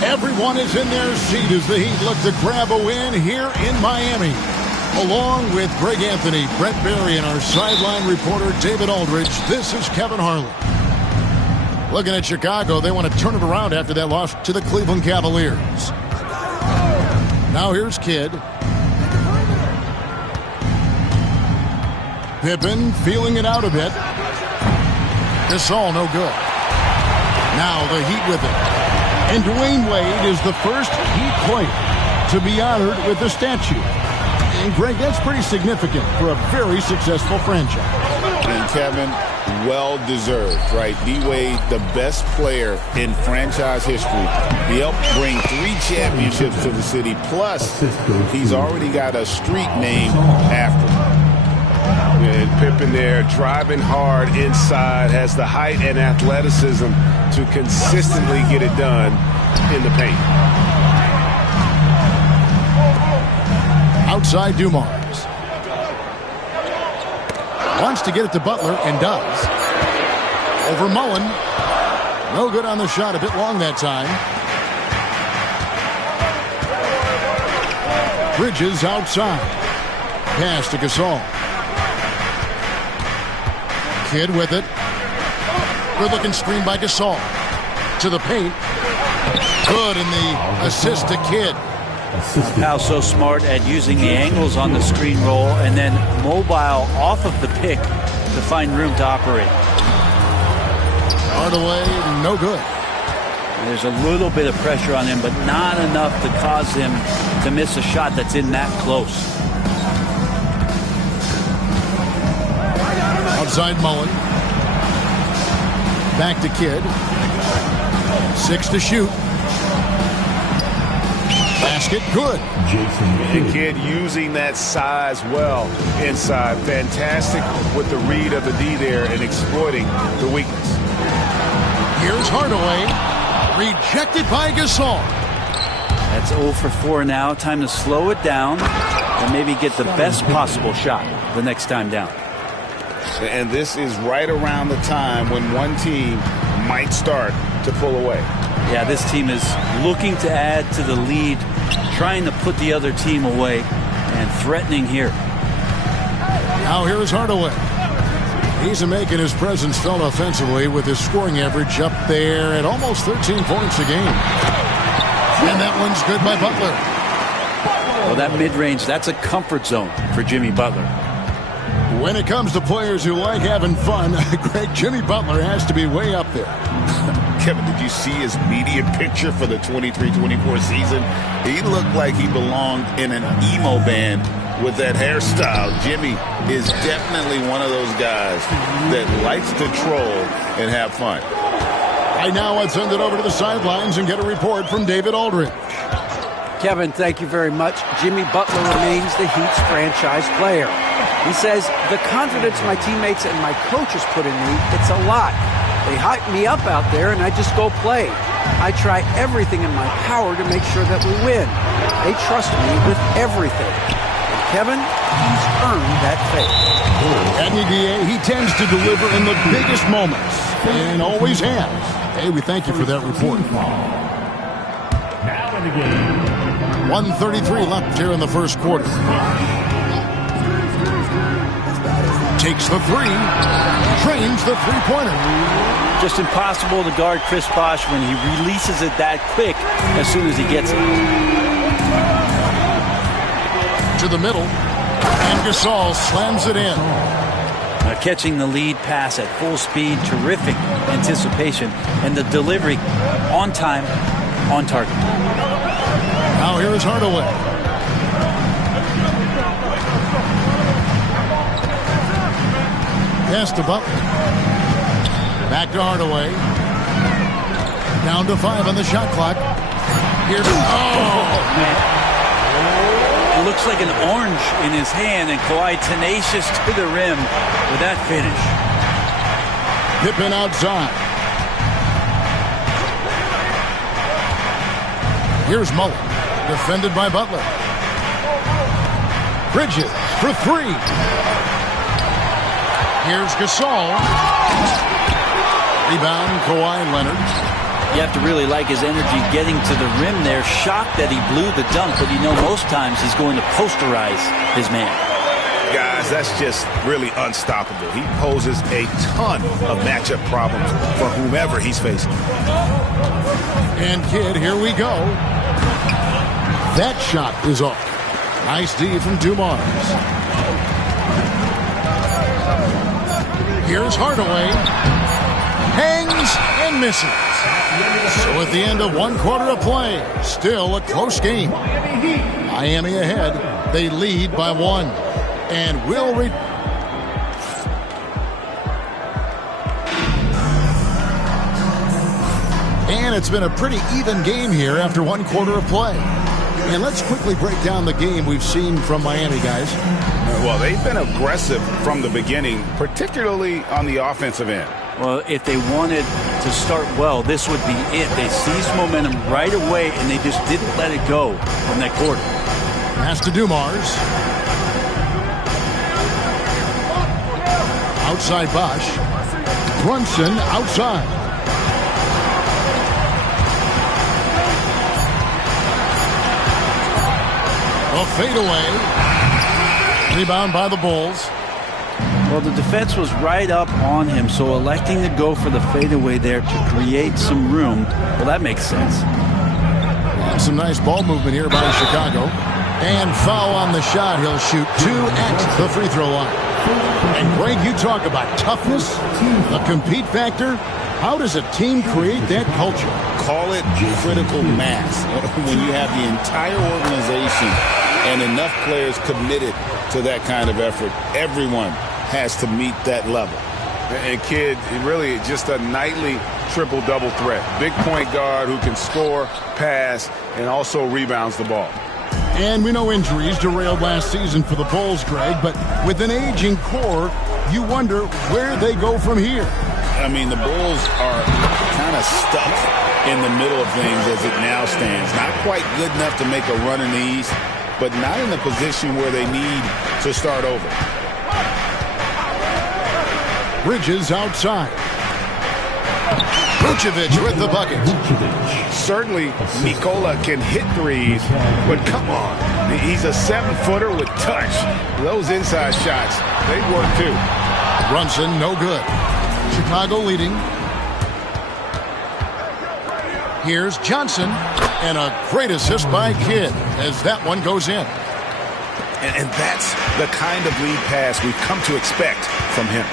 Everyone is in their seat as the Heat look to grab a win here in Miami. Along with Greg Anthony, Brett Barry, and our sideline reporter David Aldridge, this is Kevin Harlan. Looking at Chicago, they want to turn it around after that loss to the Cleveland Cavaliers. Now here's Kidd. Pippen feeling it out a bit. Gasol no good. Now the Heat with it. And Dwayne Wade is the first Heat player to be honored with a statue. And, Greg, that's pretty significant for a very successful franchise. And, Kevin, well-deserved, right? D-Wade, the best player in franchise history. He helped bring 3 championships to the city. Plus, he's already got a street named after him. And Pippen there driving hard inside, has the height and athleticism to consistently get it done in the paint. Outside Dumars. Wants to get it to Butler and does. Over Mullen. No good on the shot, a bit long that time. Bridges outside. Pass to Gasol. Kidd with it. Good looking screen by Gasol. To the paint. Good, and the assist to Kidd. Powell's so smart at using the angles on the screen roll and then mobile off of the pick to find room to operate. Hardaway, no good. There's a little bit of pressure on him, but not enough to cause him to miss a shot that's in that close. Outside Mullen. Back to Kidd. 6 to shoot. Basket good. And Kidd using that size well inside. Fantastic with the read of the D there and exploiting the weakness. Here's Hardaway. Rejected by Gasol. That's 0 for 4 now. Time to slow it down and maybe get the best possible shot the next time down. And this is right around the time when one team might start to pull away. Yeah, this team is looking to add to the lead, trying to put the other team away, and threatening here. Now here's Hardaway. He's making his presence felt offensively with his scoring average up there at almost 13 points a game. And that one's good by Butler. Well, that mid-range, that's a comfort zone for Jimmy Butler. When it comes to players who like having fun, Greg, Jimmy Butler has to be way up there. Kevin, did you see his media picture for the 23-24 season? He looked like he belonged in an emo band with that hairstyle. Jimmy is definitely one of those guys that likes to troll and have fun. Right now, let's send it over to the sidelines and get a report from David Aldridge. Kevin, thank you very much. Jimmy Butler remains the Heat's franchise player. He says, the confidence my teammates and my coaches put in me, it's a lot. They hype me up out there and I just go play. I try everything in my power to make sure that we win. They trust me with everything. And Kevin, he's earned that faith. At UVA, he tends to deliver in the biggest moments and always has. Hey, we thank you for that report. 1:33 left here in the first quarter. Takes the three. Trains the three-pointer. Just impossible to guard Chris Bosh when he releases it that quick as soon as he gets it. To the middle. And Gasol slams it in. Catching the lead pass at full speed, terrific anticipation, and the delivery on time, on target. Now here is Hardaway. Pass to Butler. Back to Hardaway. Down to 5 on the shot clock. Here's man. It looks like an orange in his hand, and Kawhi tenacious to the rim with that finish. Pippen outside. Here's Mullen, defended by Butler. Bridges for three. Here's Gasol. Rebound, Kawhi Leonard. You have to really like his energy getting to the rim there. Shocked that he blew the dunk, but you know most times he's going to posterize his man. Guys, that's just really unstoppable. He poses a ton of matchup problems for whomever he's facing. And Kidd, here we go. That shot is off. Nice D from Dumars. Here's Hardaway. Hangs and misses. So at the end of one quarter of play, still a close game. Miami ahead. They lead by 1. And will And it's been a pretty even game here after one quarter of play. And let's quickly break down the game we've seen from Miami, guys. Well, they've been aggressive from the beginning, particularly on the offensive end. Well, if they wanted to start well, this would be it. They seized momentum right away, and they just didn't let it go from that quarter. Pass to Dumars. Outside Bosh. Brunson outside. A fadeaway. Rebound by the Bulls. Well, the defense was right up on him, so electing to go for the fadeaway there to create some room, well, that makes sense. And some nice ball movement here by Chicago. And foul on the shot. He'll shoot 2 at the free throw line. And Greg, you talk about toughness, the compete factor. How does a team create that culture? Call it critical mass. When you have the entire organization and enough players committed to that kind of effort, everyone has to meet that level. And Kidd, really just a nightly triple-double threat. Big point guard who can score, pass, and also rebounds the ball. And we know injuries derailed last season for the Bulls, Greg, but with an aging core, you wonder where they go from here. I mean, the Bulls are kind of stuck in the middle of things as it now stands. Not quite good enough to make a run in the East, but not in a position where they need to start over. Bridges outside. Vucevic with the bucket. Certainly, Nikola can hit threes, but come on. He's a 7-footer with touch. Those inside shots, they work too. Brunson, no good. Chicago leading. Here's Johnson, and a great assist by Kidd as that one goes in. And that's the kind of lead pass we've come to expect from him.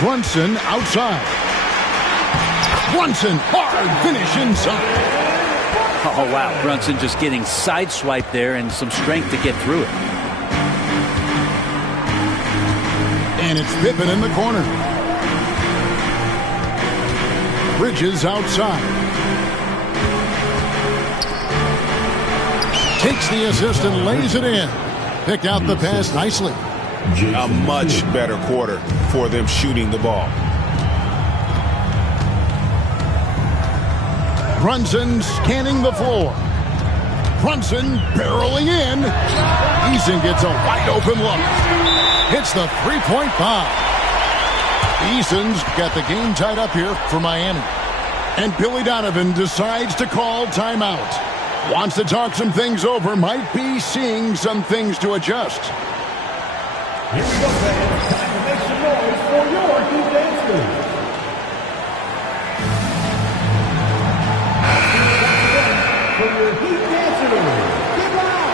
Brunson outside. Brunson, hard finish inside. Oh, wow. Brunson just getting sideswiped there and some strength to get through it. And it's Pippen in the corner. Bridges outside. Takes the assist and lays it in. Picked out the pass nicely. A much better quarter for them shooting the ball. Brunson scanning the floor. Brunson barreling in. Eason gets a wide open look. Hits the three-point bomb. Eason's got the game tied up here for Miami. And Billy Donovan decides to call timeout. Wants to talk some things over. Might be seeing some things to adjust. Here we go, fans. Time to make some noise for your Heat dancers. For your Heat dancers. Get loud.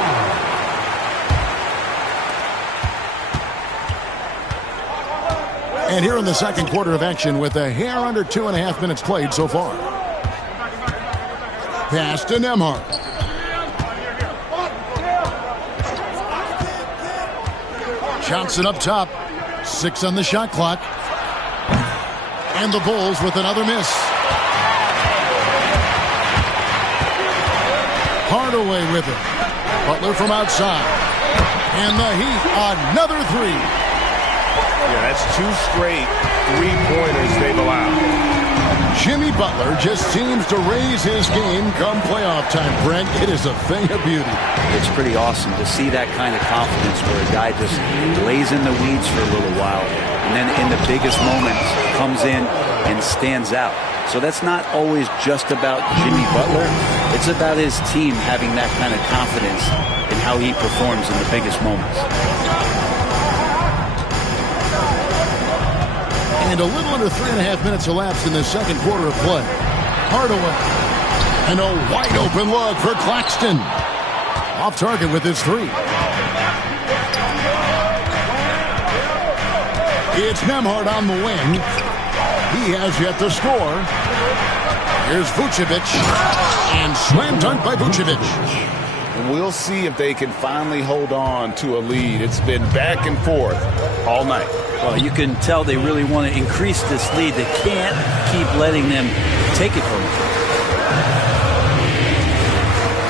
And here in the second quarter of action with a hair under 2.5 minutes played so far. Pass to Nembhard. Johnson up top. 6 on the shot clock. And the Bulls with another miss. Hardaway with it. Butler from outside. And the Heat, another three. Yeah, that's 2 straight three-pointers they've allowed. Jimmy Butler just seems to raise his game come playoff time, Brent. It is a thing of beauty. It's pretty awesome to see that kind of confidence where a guy just lays in the weeds for a little while and then in the biggest moments comes in and stands out. So that's not always just about Jimmy Butler. It's about his team having that kind of confidence in how he performs in the biggest moments. And a little under 3.5 minutes elapsed in the second quarter of play. Hardaway. And a wide open look for Claxton. Off target with his three. It's Nembhard on the wing. He has yet to score. Here's Vucevic. And slam dunk by Vucevic. We'll see if they can finally hold on to a lead. It's been back and forth all night. Well, you can tell they really want to increase this lead. They can't keep letting them take it from them.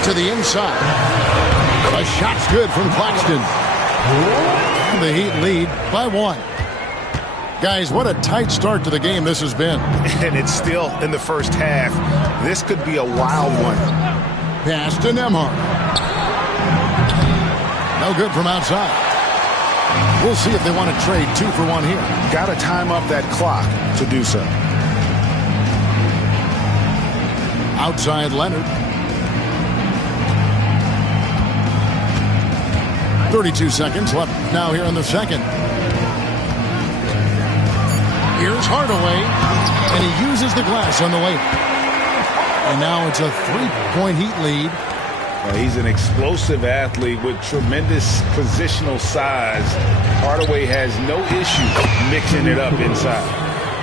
To the inside. A shot's good from Claxton. And the Heat lead by 1. Guys, what a tight start to the game this has been. And it's still in the first half. This could be a wild one. Pass to Nembhard. No good from outside. We'll see if they want to trade 2 for 1 here. Got to time up that clock to do so. Outside Leonard. 32 seconds left now here in the second. Here's Hardaway. And he uses the glass on the way. And now it's a 3-point Heat lead. He's an explosive athlete with tremendous positional size. Hardaway has no issue mixing it up inside.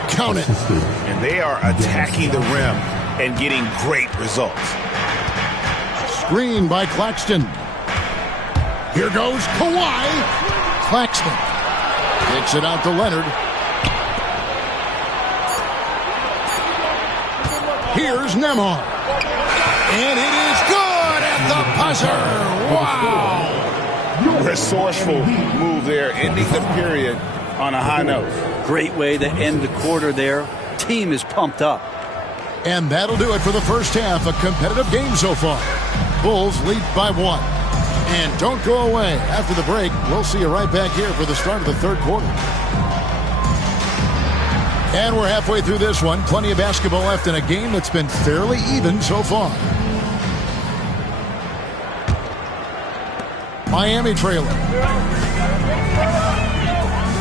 Count it. And they are attacking the rim and getting great results. Screen by Claxton. Here goes Kawhi. Claxton kicks it out to Leonard. Here's Nembhard. And it is good at the buzzer. Wow. Resourceful move there, ending the period on a high note. Great way to end the quarter there. Team is pumped up. And that'll do it for the first half. A competitive game so far. Bulls lead by 1. And don't go away. After the break, we'll see you right back here for the start of the third quarter. And we're halfway through this one. Plenty of basketball left in a game that's been fairly even so far. Miami trailer.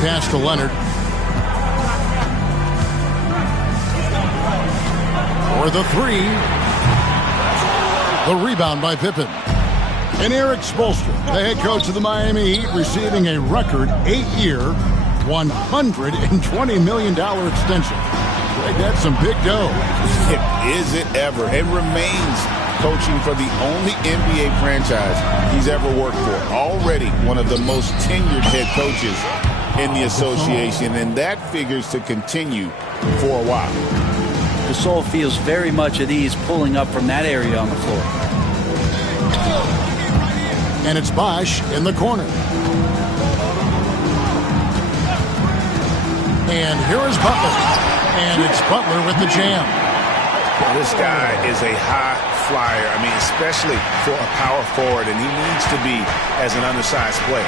Pass to Leonard. For the 3. The rebound by Pippen. And Eric Spoelstra, the head coach of the Miami Heat, receiving a record 8-year, $120 million extension. Greg, that's some big dough. Is it ever? It remains coaching for the only NBA franchise he's ever worked for. Already one of the most tenured head coaches in the association, and that figures to continue for a while. Gasol feels very much at ease pulling up from that area on the floor. And it's Bosh in the corner. And here is Butler. And it's Butler with the jam. This guy is a high flyer. I mean, especially for a power forward, and he needs to be as an undersized player.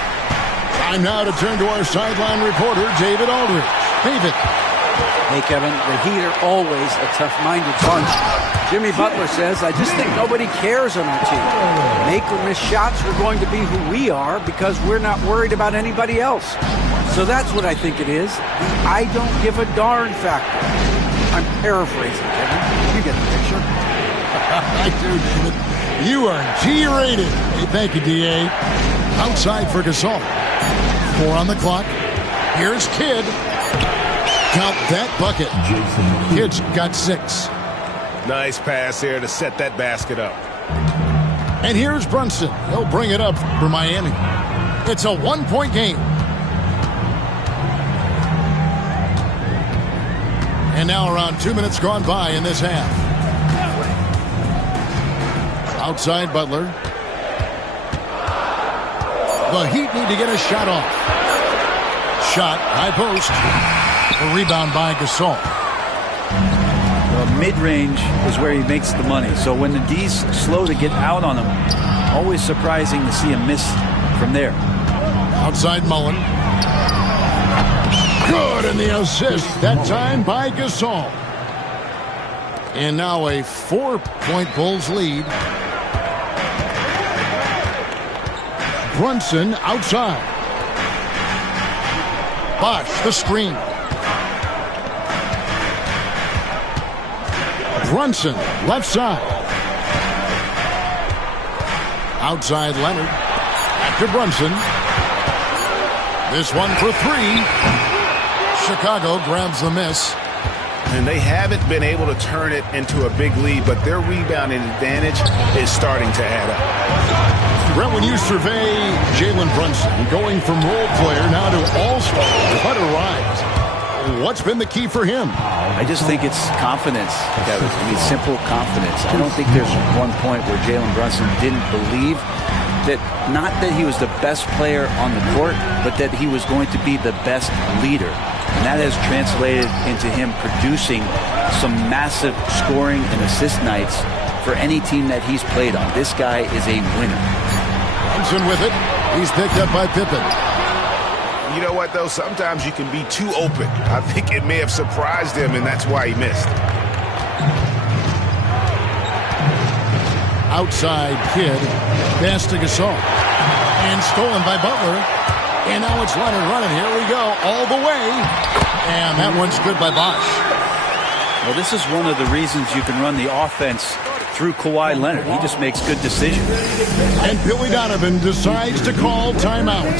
Time now to turn to our sideline reporter, David Aldridge. David. Hey, Kevin, the Heat are always a tough-minded bunch. Jimmy Butler says, I just think nobody cares on our team. Make or miss shots, we're going to be who we are because we're not worried about anybody else. So that's what I think it is. The I don't give a darn factor. I'm paraphrasing, Kevin. You get the picture. I do, David. You are G-rated. Hey, thank you, D.A. Outside for Gasol. 4 on the clock. Here's Kidd. Count that bucket. Kidd's got 6. Nice pass there to set that basket up. And here's Brunson. He'll bring it up for Miami. It's a 1-point game. And now around 2 minutes gone by in this half. Outside Butler. The Heat need to get a shot off. Shot, high post. A rebound by Gasol. The mid-range is where he makes the money. So when the D's slow to get out on him, always surprising to see him miss from there. Outside Mullen. Good, and the assist, that time by Gasol. And now a 4-point Bulls lead. Brunson outside. Bosh, the screen. Brunson, left side. Outside Leonard. Back to Brunson. This one for 3. Chicago grabs the miss. And they haven't been able to turn it into a big lead, but their rebounding advantage is starting to add up. Brent, when you survey Jalen Brunson, going from role player now to all-star, what a rise. What's been the key for him? I just think it's confidence, Kevin. I mean, simple confidence. I don't think there's one point where Jalen Brunson didn't believe that, not that he was the best player on the court, but that he was going to be the best leader. And that has translated into him producing some massive scoring and assist nights for any team that he's played on. This guy is a winner. Brunson with it. He's picked up by Pippen. You know what, though? Sometimes you can be too open. I think it may have surprised him, and that's why he missed. Outside Kidd. Pass to Gasol. And stolen by Butler. And now it's Leonard running. Here we go. All the way. And that one's good by Bosh. Well, this is one of the reasons you can run the offense through Kawhi Leonard. He just makes good decisions. And Billy Donovan decides to call timeout.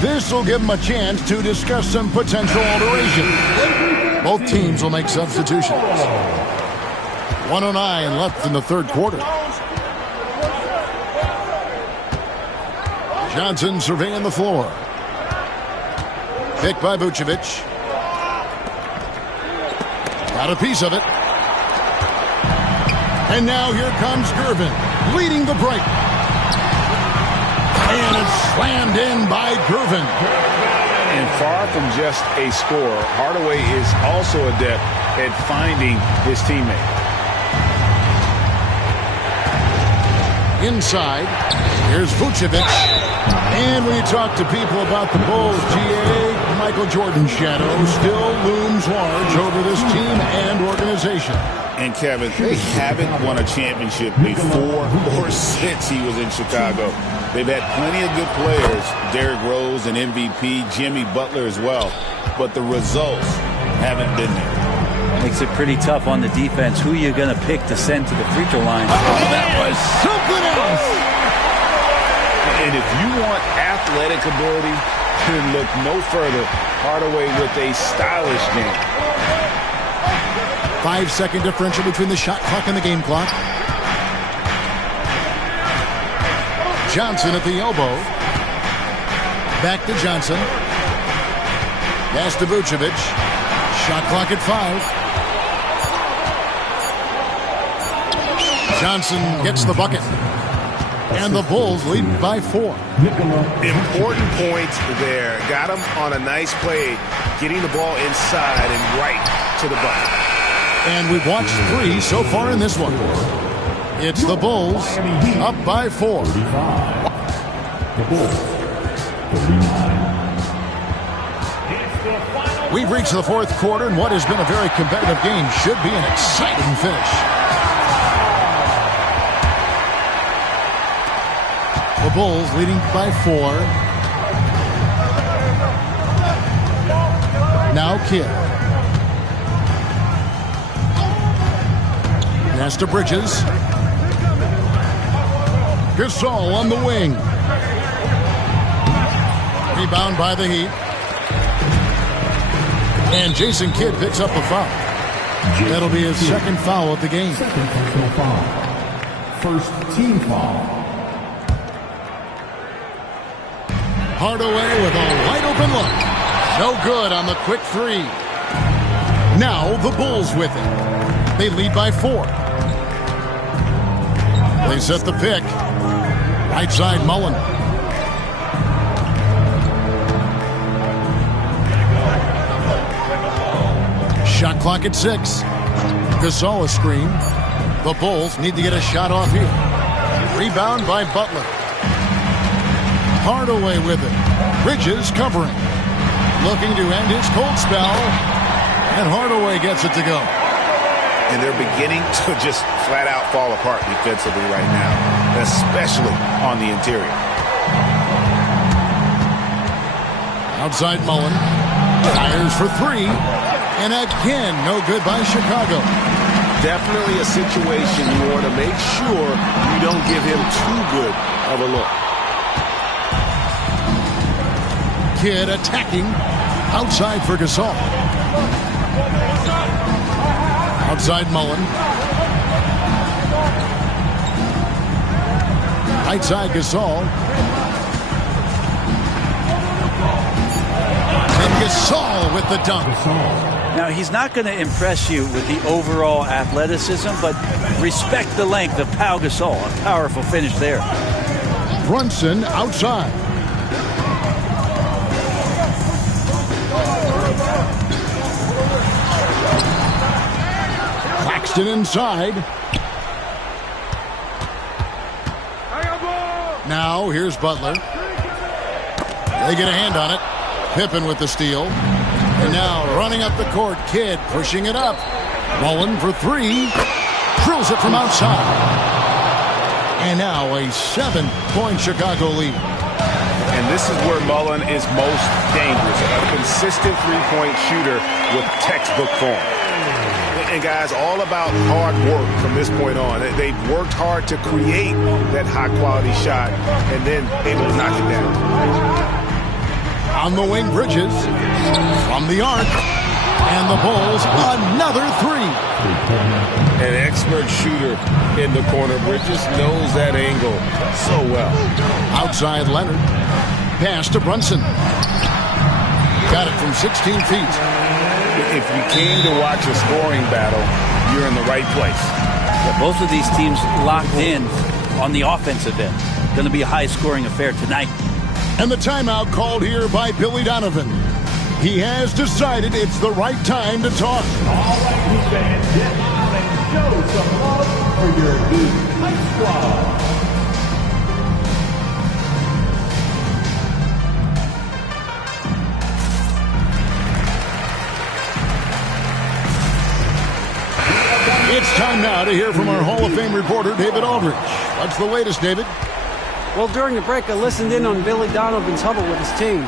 This will give him a chance to discuss some potential alteration. Both teams will make substitutions. 1:09 left in the third quarter. Johnson surveying the floor. Picked by Vucevic. Got a piece of it. And now here comes Gervin, leading the break. And it's slammed in by Gervin. And far from just a scorer, Hardaway is also adept at finding his teammate. Inside, here's Vucevic. And when you talk to people about the Bulls, GA, Michael Jordan's shadow still looms large over this team and organization. And Kevin, they haven't won a championship before or since he was in Chicago. They've had plenty of good players, Derrick Rose and MVP, Jimmy Butler as well, but the results haven't been there. Makes it pretty tough on the defense. Who are you going to pick to send to the free throw line? Oh, that was something else. And if you want athletic ability, then look no further. Hardaway with a stylish game. 5-second differential between the shot clock and the game clock. Johnson at the elbow. Back to Johnson. Pass to Vucevic. Shot clock at 5. Johnson gets the bucket. And the Bulls lead by 4. Important points there. Got him on a nice play, getting the ball inside and right to the bucket. And we've watched 3 so far in this one. It's the Bulls up by 4. We've reached the fourth quarter, and what has been a very competitive game should be an exciting finish. The Bulls leading by 4. Now Kidd. Pass to Bridges. Gasol on the wing. Rebound by the Heat. And Jason Kidd picks up a foul. That'll be his second foul of the game. Second personal foul. First team foul. Hardaway with a wide open look. No good on the quick 3. Now the Bulls with it. They lead by 4. They set the pick. Right side Mullen. Shot clock at 6. Gasol a screen. The Bulls need to get a shot off here. Rebound by Butler. Hardaway with it. Bridges covering. Looking to end his cold spell. And Hardaway gets it to go. And they're beginning to just flat out fall apart defensively right now, especially on the interior. Outside Mullen. Fires for 3. And again, no good by Chicago. Definitely a situation you want to make sure you don't give him too good of a look. Kidd attacking. Outside for Gasol. Outside Mullen. Right side Gasol. And Gasol with the dunk. Now, he's not going to impress you with the overall athleticism, but respect the length of Pau Gasol. A powerful finish there. Brunson outside. Claxton inside. Now here's Butler. They get a hand on it. Pippen with the steal. And now running up the court, Kidd pushing it up. Mullen for 3. Drills it from outside. And now a 7-point Chicago lead. And this is where Mullen is most dangerous. A consistent three-point shooter with textbook form. And guys, all about hard work from this point on. They've worked hard to create that high-quality shot and then able to knock it down. On the wing, Bridges. From the arc. And the Bulls, another 3. An expert shooter in the corner. Bridges knows that angle so well. Outside Leonard. Pass to Brunson. Got it from 16 feet. If you came to watch a scoring battle, you're in the right place. Yeah, both of these teams locked in on the offensive end. Going to be a high-scoring affair tonight. And the timeout called here by Billy Donovan. He has decided it's the right time to talk. All right, Heat fans, get on and show some love for your Heat Hype Squad. It's time now to hear from our Hall of Fame reporter, David Aldridge. What's the latest, David? Well, during the break, I listened in on Billy Donovan's huddle with his team.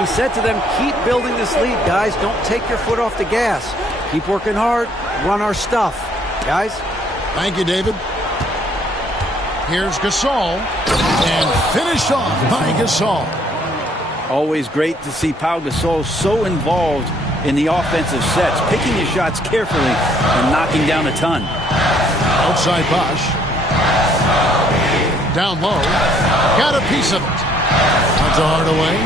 He said to them, keep building this lead, guys. Don't take your foot off the gas. Keep working hard. Run our stuff. Guys? Thank you, David. Here's Gasol. And finished off by Gasol. Always great to see Pau Gasol so involved in the offensive sets, picking his shots carefully and knocking down a ton. Outside Bosch. Down low. Got a piece of it. That's a Hardaway.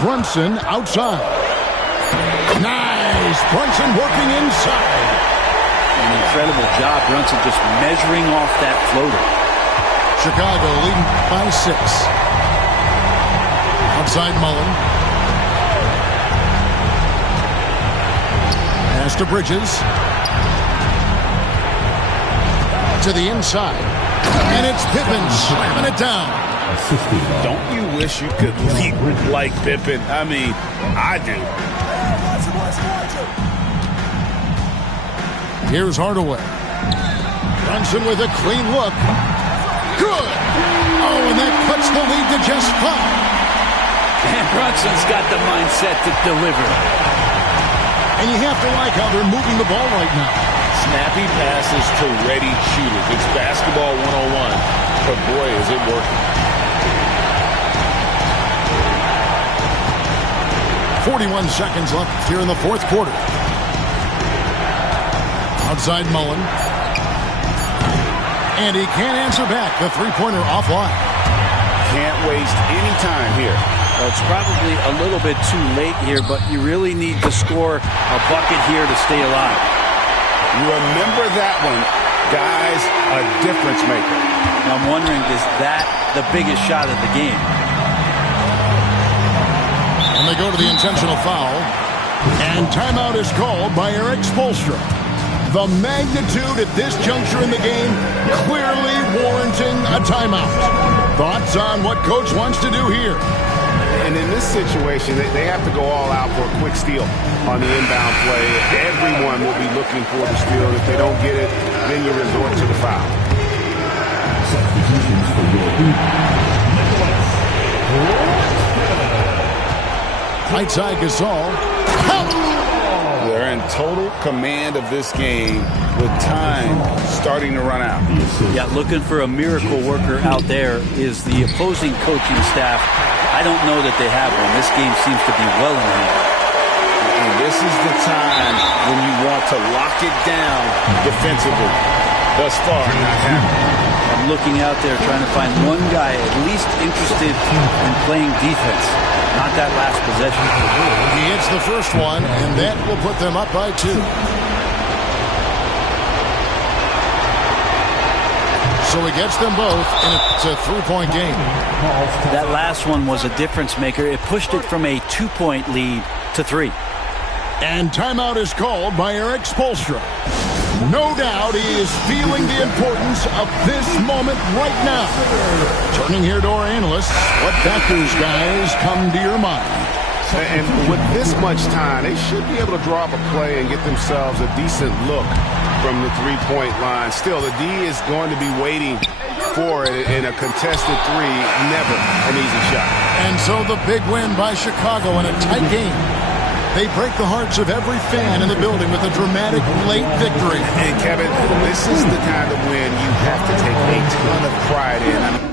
Brunson outside. Nice. Brunson working inside. An incredible job. Brunson just measuring off that floater. Chicago leading by 6. Outside Mullen. Pass to Bridges. To the inside. And it's Pippen slamming it down. Don't you wish you could leap like Pippen? I mean, I do. Here's Hardaway. Brunson with a clean look. Good. Oh, and that cuts the lead to just 5. And Brunson's got the mindset to deliver. And you have to like how they're moving the ball right now. Snappy passes to ready shooters. It's basketball 101. But boy, is it working. 41 seconds left here in the fourth quarter. Outside Mullen. And he can't answer back. The three-pointer offline. Can't waste any time here. Well, it's probably a little bit too late here, but you really need to score a bucket here to stay alive. Remember that one, guys, a difference maker. I'm wondering, is that the biggest shot of the game? And they go to the intentional foul. And timeout is called by Eric Spoelstra. The magnitude at this juncture in the game clearly warranting a timeout. Thoughts on what Coach wants to do here? And in this situation, they have to go all out for a quick steal on the inbound play. Everyone will be looking for the steal. If they don't get it, then you resort to the foul. Substitutions for your team. Right side Gasol. They're in total command of this game with time starting to run out. Yeah, looking for a miracle worker out there is the opposing coaching staff. I don't know that they have one. This game seems to be well in hand. And this is the time when you want to lock it down defensively. Thus far, not happening. I'm looking out there trying to find one guy at least interested in playing defense. Not that last possession. He hits the first one, and that will put them up by 2. So he gets them both, and it's a 3-point game. That last one was a difference maker. It pushed it from a 2-point lead to 3. And timeout is called by Eric Spoelstra. No doubt he is feeling the importance of this moment right now. Turning here to our analysts, what factors, guys, come to your mind? And with this much time, they should be able to draw up a play and get themselves a decent look from the three-point line. Still, the D is going to be waiting for it in a contested three. Never an easy shot. And so the big win by Chicago in a tight game. They break the hearts of every fan in the building with a dramatic late victory. And Kevin, this is the kind of win you have to take a ton of pride in.